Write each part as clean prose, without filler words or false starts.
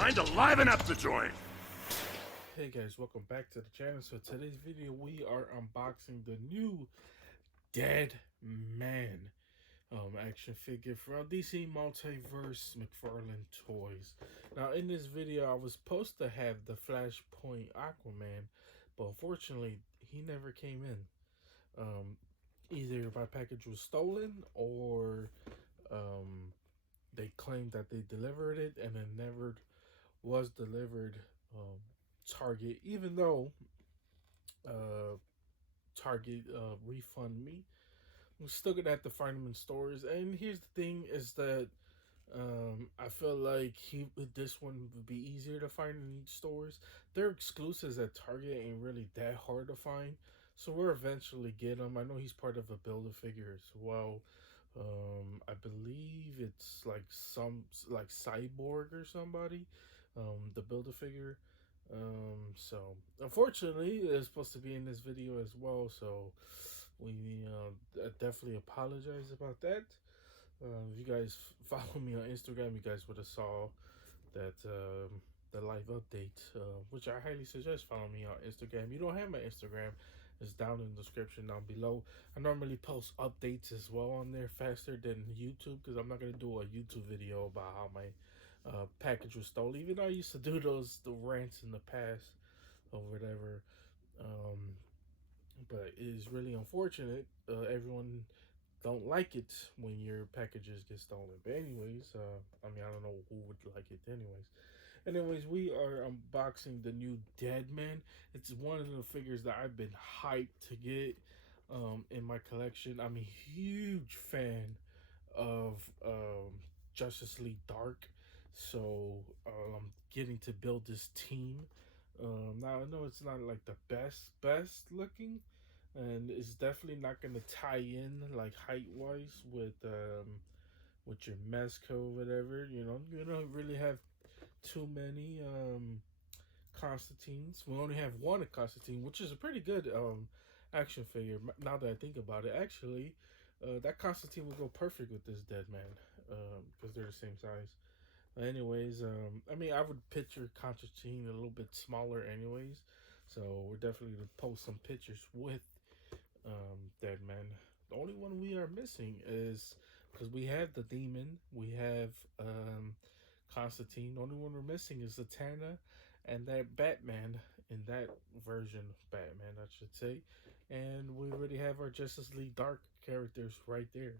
Time to liven up the joint! Hey guys, welcome back to the channel. So today's video we are unboxing the new Deadman action figure from DC Multiverse McFarlane Toys. Now in this video I was supposed to have the Flashpoint Aquaman, but unfortunately he never came in. Either my package was stolen or they claimed that they delivered it and it never was delivered. Target, even though Target refund me, I'm still gonna have to find them in stores. And here's the thing: is that I feel like this one would be easier to find in stores. Their exclusives at Target ain't really that hard to find, so we'll eventually get them. I know he's part of a Build-A-Figure as well. I believe it's like Cyborg or somebody. The Build-A-Figure. So unfortunately it's supposed to be in this video as well, so we definitely apologize about that. If you guys follow me on Instagram, you guys would have saw that the live update, which I highly suggest follow me on Instagram. You don't have my Instagram, it's down in the description down below. I normally post updates as well on there faster than YouTube, because I'm not going to do a YouTube video about how my package was stolen, even though I used to do the rants in the past or whatever. But it is really unfortunate. Everyone don't like it when your packages get stolen. But anyways, I mean, I don't know who would like it anyways. We are unboxing the new Deadman. It's one of the figures that I've been hyped to get in my collection. I'm a huge fan of Justice League Dark, so I'm getting to build this team. Now I know it's not like the best looking, and it's definitely not going to tie in like height wise with your Mezco, whatever. You don't really have too many Constantines. We only have one Constantine, which is a pretty good action figure. Now that I think about it, actually, that Constantine will go perfect with this Deadman, because they're the same size. Anyways, I mean, I would picture Constantine a little bit smaller, anyways. So we're definitely gonna post some pictures with Deadman. The only one we are missing is, because we have the Demon, we have Constantine. The only one we're missing is Zatanna and that Batman, in that version of Batman, I should say. And we already have our Justice League Dark characters right there.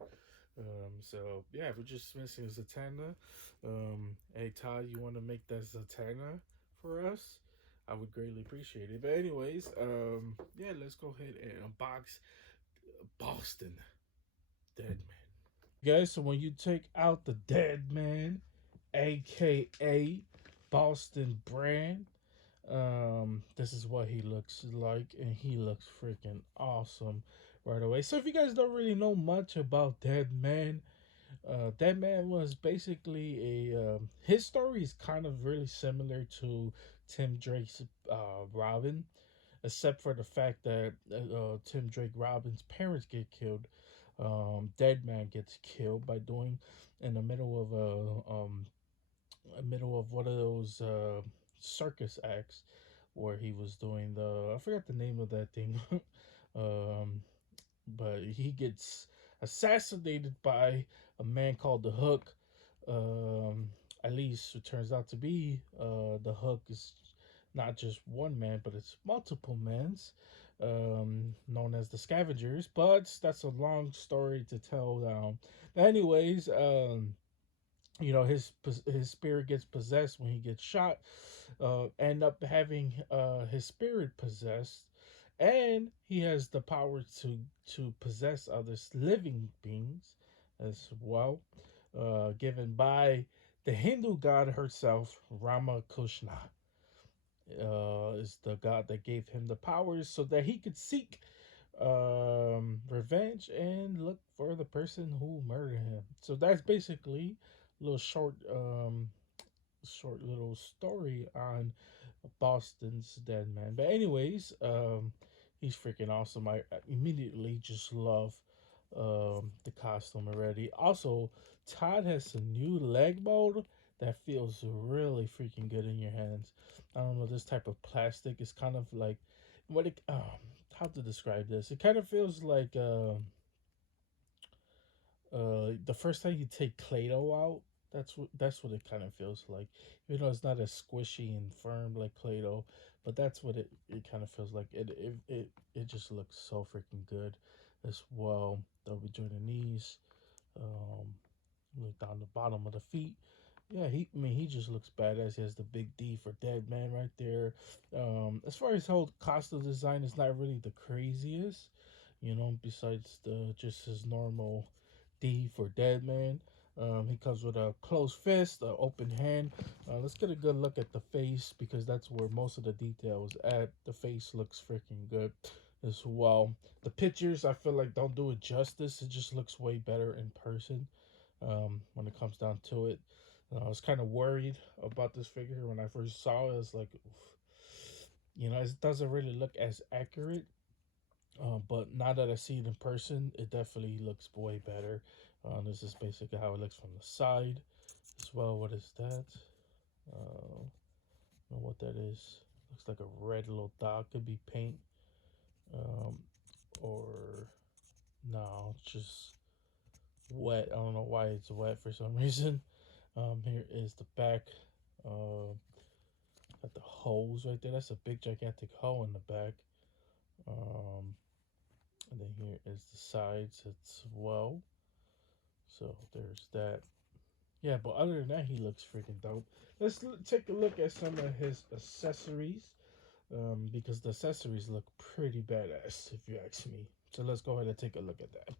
So yeah, we're just missing Zatanna. Hey Todd, you want to make that Zatanna for us? I would greatly appreciate it. But anyways, yeah, let's go ahead and unbox Boston Deadman. Guys, so when you take out the Deadman, aka Boston Brand, this is what he looks like, and he looks freaking awesome right away. So if you guys don't really know much about Deadman, Deadman was basically his story is kind of really similar to Tim Drake's Robin, except for the fact that Tim Drake Robin's parents get killed. Deadman gets killed by doing in the middle of one of those circus acts where he was doing I forgot the name of that thing. um, but he gets assassinated by a man called the Hook. At least it turns out to be the Hook is not just one man, but it's multiple men's, known as the Scavengers. But that's a long story to tell. But anyways, his spirit gets possessed when he gets shot. End up having his spirit possessed, and he has the power to possess other living beings as well, given by the Hindu god herself, Rama Krishna. Is the god that gave him the powers so that he could seek revenge and look for the person who murdered him. So that's basically a little short little story on Boston's Deadman. But anyways, he's freaking awesome. I immediately just love the costume already. Also, Todd has some new leg mold that feels really freaking good in your hands. I don't know, this type of plastic is kind of like what it how to describe this. It kind of feels like the first time you take Play-Doh out, that's what it kind of feels like. You know, it's not as squishy and firm like Play-Doh, but that's what it kind of feels like. It just looks so freaking good as well. Double jointed knees, um, look down the bottom of the feet. Yeah, I mean, he just looks badass. He has the big D for Deadman right there. As far as whole costume design, is not really the craziest, you know. Besides the just his normal D for Deadman. He comes with a closed fist, an open hand. Let's get a good look at the face because that's where most of the detail is at. The face looks freaking good as well. The pictures I feel like don't do it justice. It just looks way better in person when it comes down to it. I was kind of worried about this figure when I first saw it. I was like, you know, it doesn't really look as accurate. But now that I see it in person, it definitely looks way better. This is basically how it looks from the side as well. What is that? I don't know what that is. Looks like a red little dot. Could be paint. Um, or no, it's just wet. I don't know why it's wet for some reason. Here is the back. Uh, got the holes right there. That's a big gigantic hole in the back. Um, and then here is the sides as well. So there's that. Yeah, but other than that, he looks freaking dope. Let's take a look at some of his accessories. Because the accessories look pretty badass, if you ask me. So let's go ahead and take a look at that.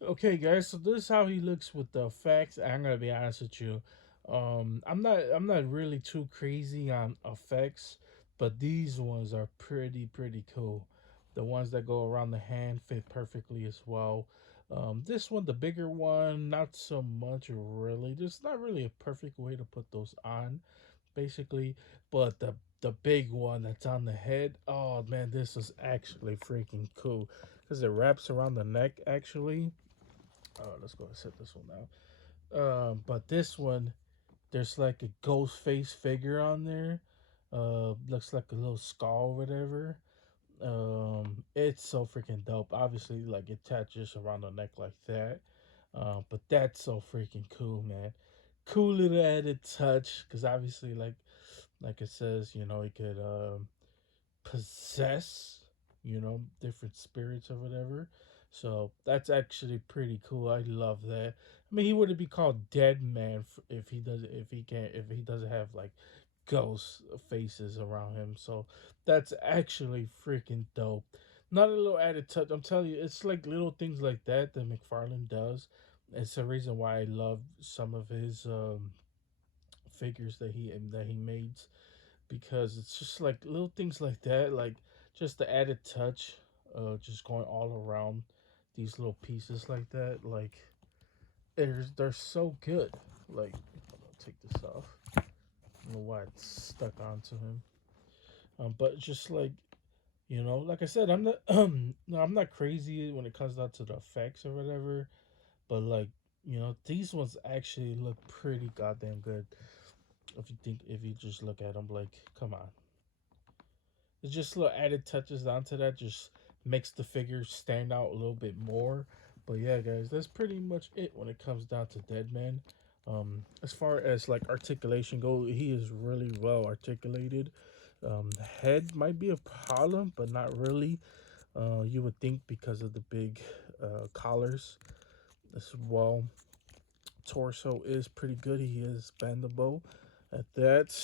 Okay, guys. So this is how he looks with the effects. I'm gonna be honest with you. I'm not really too crazy on effects, but these ones are pretty cool. The ones that go around the hand fit perfectly as well. This one, the bigger one, not so much really. There's not really a perfect way to put those on, basically. But the big one that's on the head, oh man, this is actually freaking cool because it wraps around the neck actually. Let's go and set this one out. But this one, there's like a ghost face figure on there. Looks like a little skull, or whatever. It's so freaking dope. Obviously, like it attaches around the neck like that. But that's so freaking cool, man. Cool little added touch, because obviously, like it says, you know, it could possess, you know, different spirits or whatever. So that's actually pretty cool. I love that. I mean, he wouldn't be called Deadman if he does if he doesn't have like ghost faces around him. So that's actually freaking dope. Not a little added touch. I'm telling you, it's like little things like that that McFarlane does. It's the reason why I love some of his figures that he made, because it's just like little things like that, like just the added touch, just going all around these little pieces like that. Like they're so good. Like I'll take this off. I don't know why it's stuck onto him. But just like, you know, like I said, I'm not no, I'm not crazy when it comes down to the effects or whatever. But like, you know, these ones actually look pretty goddamn good. If you just look at them, like, come on, it's just little added touches onto that, just makes the figure stand out a little bit more. But yeah, guys, that's pretty much it when it comes down to Deadman. As far as like articulation go, he is really well articulated. The head might be a problem, but not really. You would think because of the big collars as well. Torso is pretty good. He is bendable at that.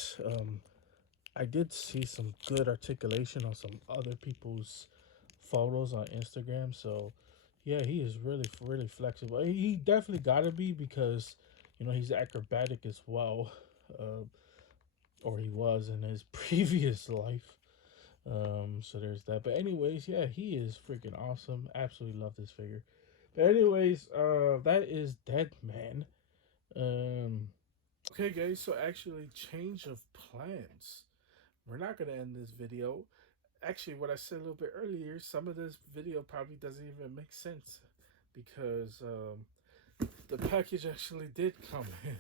I did see some good articulation on some other people's photos on Instagram. So, yeah, he is really flexible. He definitely got to be because, you know, he's acrobatic as well, uh, or he was in his previous life. So there's that. But anyways, yeah, he is freaking awesome. Absolutely love this figure. But anyways, that is Deadman. Um, okay, guys. So actually, change of plans. We're not gonna end this video. Actually, what I said a little bit earlier, some of this video probably doesn't even make sense because the package actually did come in.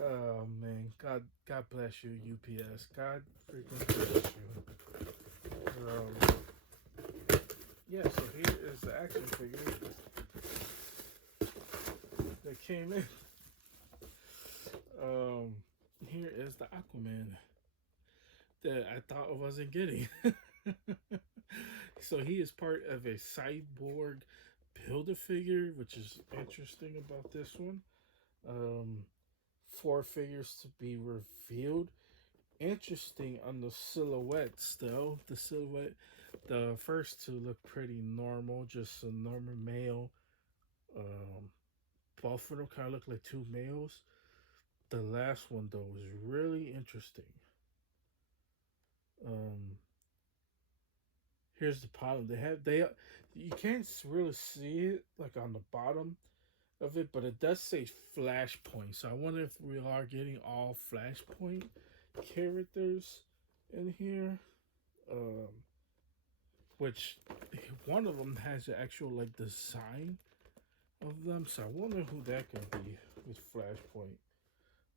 Oh man, God bless you, UPS. God freaking bless you. Yeah. So here is the action figure that came in. Um, Here is the Aquaman that I thought I wasn't getting. So he is part of a cyborg build a figure, which is interesting about this one. Um, Four figures to be revealed. Interesting on the silhouettes, though. The silhouette, the first two look pretty normal, just a normal male. Um, Both of them kind of look like two males. The last one though was really interesting. Um, Here's the problem: they you can't really see it like on the bottom of it, but it does say Flashpoint. So I wonder if we are getting all Flashpoint characters in here. Um, which one of them has the actual like design of them. So I wonder who that could be with Flashpoint.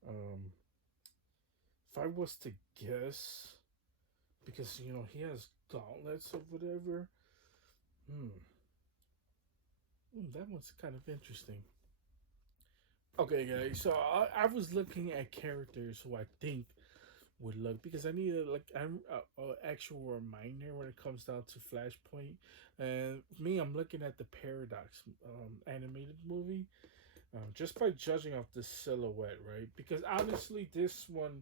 Um, if I was to guess, because he has gauntlets or whatever. Hmm, that one's kind of interesting. Okay, guys. So I was looking at characters who I think would look because I need a actual reminder when it comes down to Flashpoint. And me, I'm looking at the Paradox animated movie, just by judging off the silhouette, right? Because obviously this one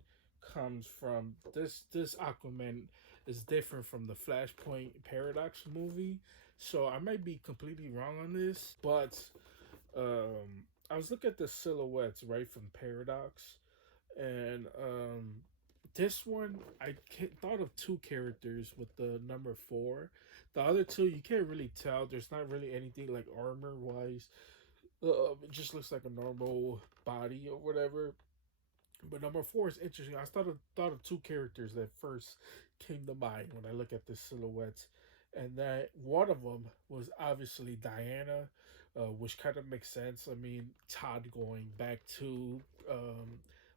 comes from this Aquaman is different from the Flashpoint Paradox movie, so I might be completely wrong on this, but I was looking at the silhouettes right from Paradox, and this one thought of two characters with the number four. The other two you can't really tell. There's not really anything like armor wise. It just looks like a normal body or whatever. But number four is interesting. I thought of two characters that first came to mind when I look at the silhouettes, and that one of them was obviously Diana, which kind of makes sense. I mean, Todd going back to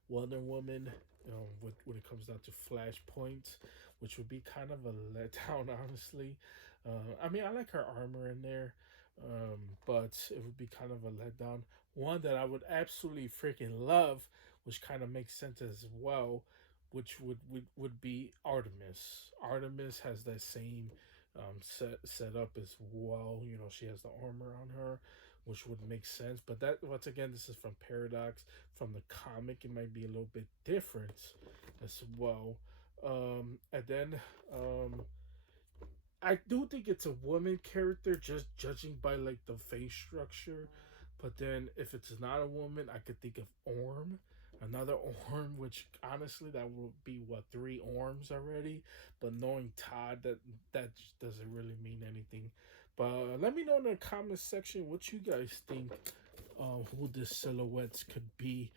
Wonder Woman, when it comes down to Flashpoint, which would be kind of a letdown, honestly. I mean, I like her armor in there, but it would be kind of a letdown. One that I would absolutely freaking love, which kind of makes sense as well, which would be Artemis. Artemis has that same set up as well. She has the armor on her, which would make sense. But that once again, this is from Paradox. From the comic, it might be a little bit different as well. And then I do think it's a woman character, just judging by like the face structure. But then if it's not a woman, I could think of Orm, another Orm, which honestly that would be what, three Orms already. But knowing Todd, that just doesn't really mean anything. But let me know in the comment section what you guys think, who the silhouettes could be.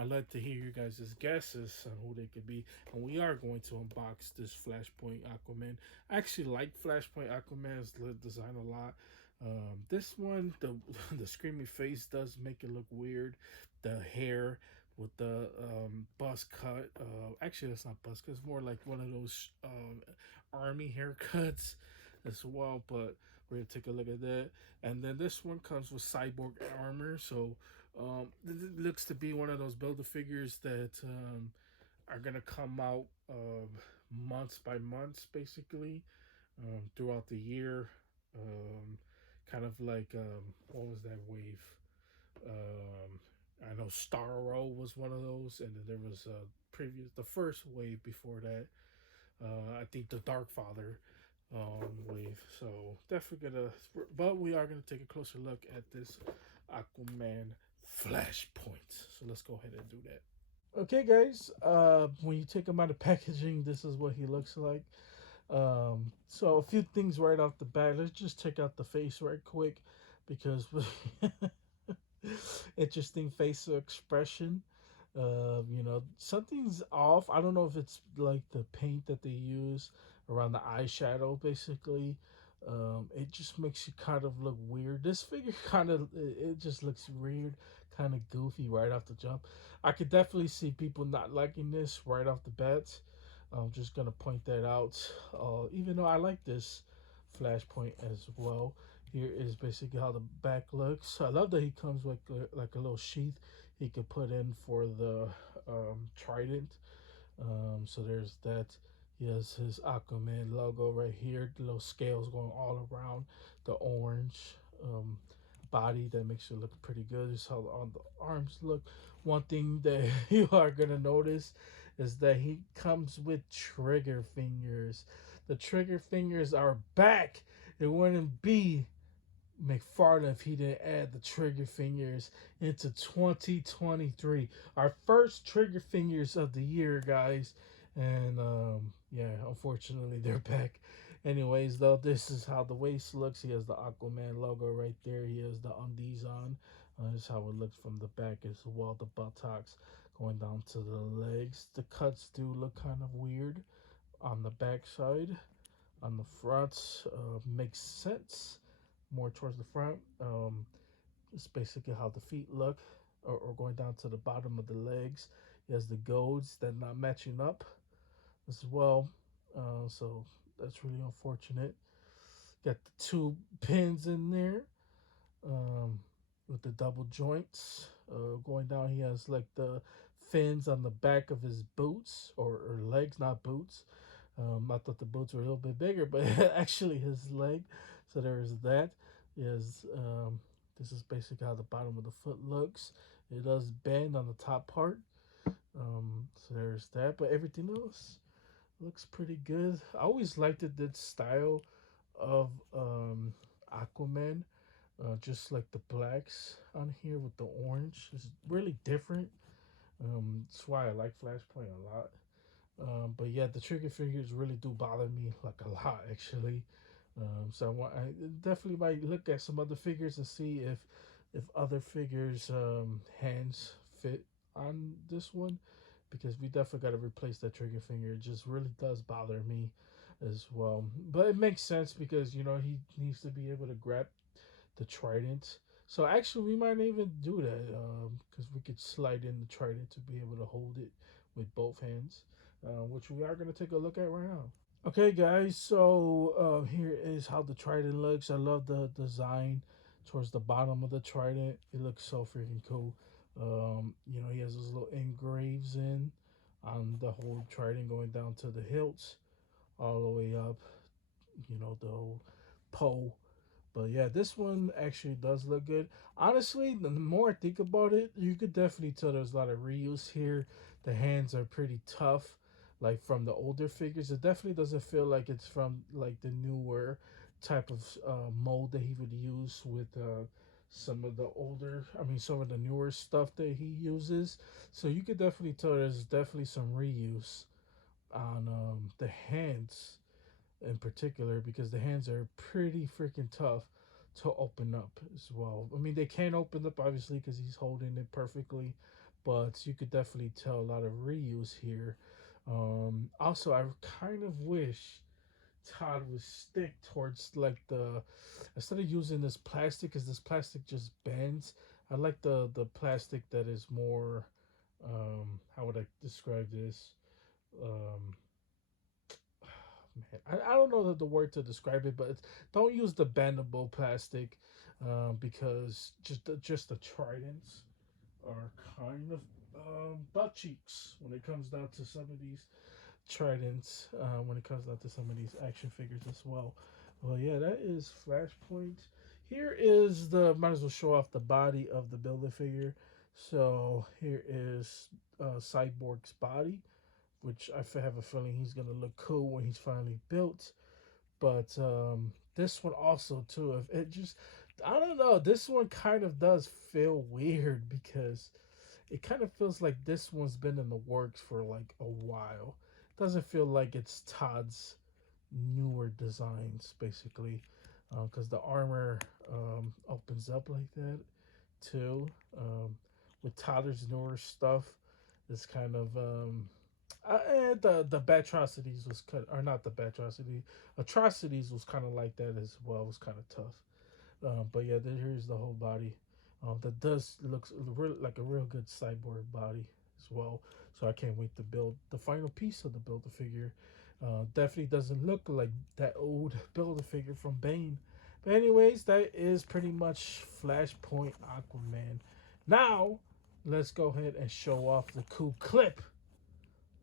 I'd like to hear you guys' guesses on who they could be. And we are going to unbox this Flashpoint Aquaman. I actually like Flashpoint Aquaman's design a lot. This one, the the screaming face does make it look weird. The hair with the buzz cut. Actually, that's not buzz cut. It's more like one of those army haircuts as well. But we're gonna take a look at that. And then this one comes with cyborg armor. So it looks to be one of those builder figures that are gonna come out months by months, basically, throughout the year. Um, Kind of like what was that wave? I know Starro was one of those, and then there was the first wave before that. I think the Dark Father wave. So definitely but we are gonna take a closer look at this Aquaman Flashpoint. So let's go ahead and do that. Okay, guys. When you take him out of packaging, this is what he looks like. So a few things right off the bat. Let's just check out the face right quick, because interesting facial expression. Something's off. I don't know if it's like the paint that they use around the eyeshadow, basically. It just makes you kind of look weird. This figure kind of, it just looks weird, kind of goofy right off the jump. I could definitely see people not liking this right off the bat. I'm just gonna point that out. Even though I like this Flashpoint as well. Here is basically how the back looks. I love that he comes with like a little sheath he could put in for the trident. So there's that. He has his Aquaman logo right here. The little scales going all around the orange body that makes it look pretty good. This is how on the arms look. One thing that you are gonna notice is that he comes with trigger fingers. The trigger fingers are back. It wouldn't be McFarlane if he didn't add the trigger fingers into 2023. Our first trigger fingers of the year, guys. And yeah, unfortunately, they're back. Anyways, though, this is how the waist looks. He has the Aquaman logo right there. He has the undies on. This is how it looks from the back as well. The buttocks going down to the legs. The cuts do look kind of weird on the back side. On the front, makes sense more towards the front. It's basically how the feet look, or going down to the bottom of the legs. He has the goads that not matching up as well. So that's really unfortunate. Got the two pins in there um, with the double joints. Going down, he has like the fins on the back of his boots or legs, not boots. I thought the boots were a little bit bigger, but actually his leg. So there's that. Is this is basically how the bottom of the foot looks. It does bend on the top part. So there's that. But everything else looks pretty good. I always liked it, that style of Aquaman. Just like the blacks on here with the orange. It's really different. That's why I like Flashpoint a lot. But yeah, the trigger fingers really do bother me like a lot actually. I definitely might look at some other figures and see if other figures hands fit on this one, because we definitely got to replace that trigger finger. It just really does bother me as well. But it makes sense because he needs to be able to grab the trident. So actually, we might even do that because we could slide in the trident to be able to hold it with both hands, which we are going to take a look at right now. Okay, guys, so here is how the trident looks. I love the design towards the bottom of the trident. It looks so freaking cool. He has those little engraves in on the whole trident going down to the hilts, all the way up. The whole pole. But yeah, this one actually does look good. Honestly, the more I think about it, you could definitely tell there's a lot of reuse here. The hands are pretty tough, like from the older figures. It definitely doesn't feel like it's from like the newer type of mold that he would use with some of the newer stuff that he uses. So you could definitely tell there's definitely some reuse on the hands in particular, because the hands are pretty freaking tough to open up as well. I mean, they can open up obviously because he's holding it perfectly, but you could definitely tell a lot of reuse here. Also, I kind of wish Todd would stick towards like the instead of using this plastic, because this plastic just bends. I like the plastic that is more. How would I describe this? Um, Man, I don't know the word to describe it, but don't use the bendable plastic because just the tridents are kind of butt cheeks when it comes down to some of these tridents. When it comes down to some of these action figures as well. Well, yeah, that is Flashpoint. Here is the might as well show off the body of the Build-A figure. So here is Cyborg's body, which have a feeling he's gonna look cool when he's finally built. But this one also too, if it just I don't know, this one kind of does feel weird because it kind of feels like this one's been in the works for like a while. It doesn't feel like it's Todd's newer designs basically, because the armor opens up like that too. With Todd's newer stuff, it's kind of and the Batrocities was cut, or not the Batrocity, Atrocities was kind of like that as well. It was kind of tough. But yeah, here's the whole body That does looks like a real good cyborg body as well. So I can't wait to build the final piece of the build a figure. Definitely doesn't look like that old build a figure from Bane. But anyways, that is pretty much Flashpoint Aquaman. Now let's go ahead and show off the cool clip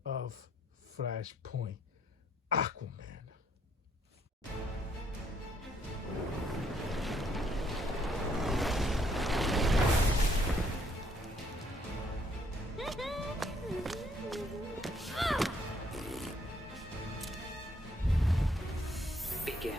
of Flashpoint Aquaman. Begin.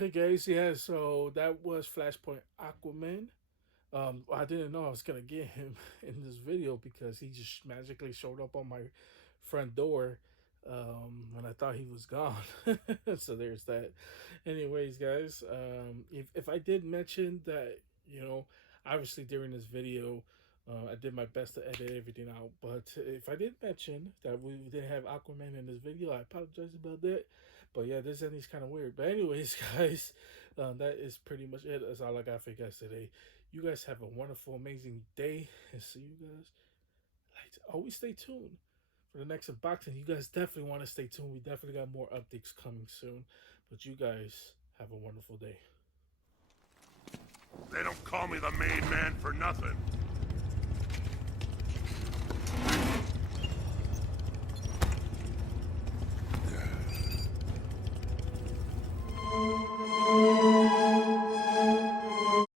Okay, guys, yeah, so that was Flashpoint Aquaman. I didn't know I was gonna get him in this video because he just magically showed up on my front door when I thought he was gone. So there's that. Anyways, guys, if I did mention that, you know, obviously during this video, I did my best to edit everything out. But if I did mention that we didn't have Aquaman in this video, I apologize about that. But yeah, this ending's kind of weird. But anyways, guys, that is pretty much it. That's all I got for you guys today. You guys have a wonderful, amazing day, and see you guys. Like, always stay tuned for the next unboxing. You guys definitely want to stay tuned. We definitely got more updates coming soon. But you guys have a wonderful day. They don't call me the main man for nothing.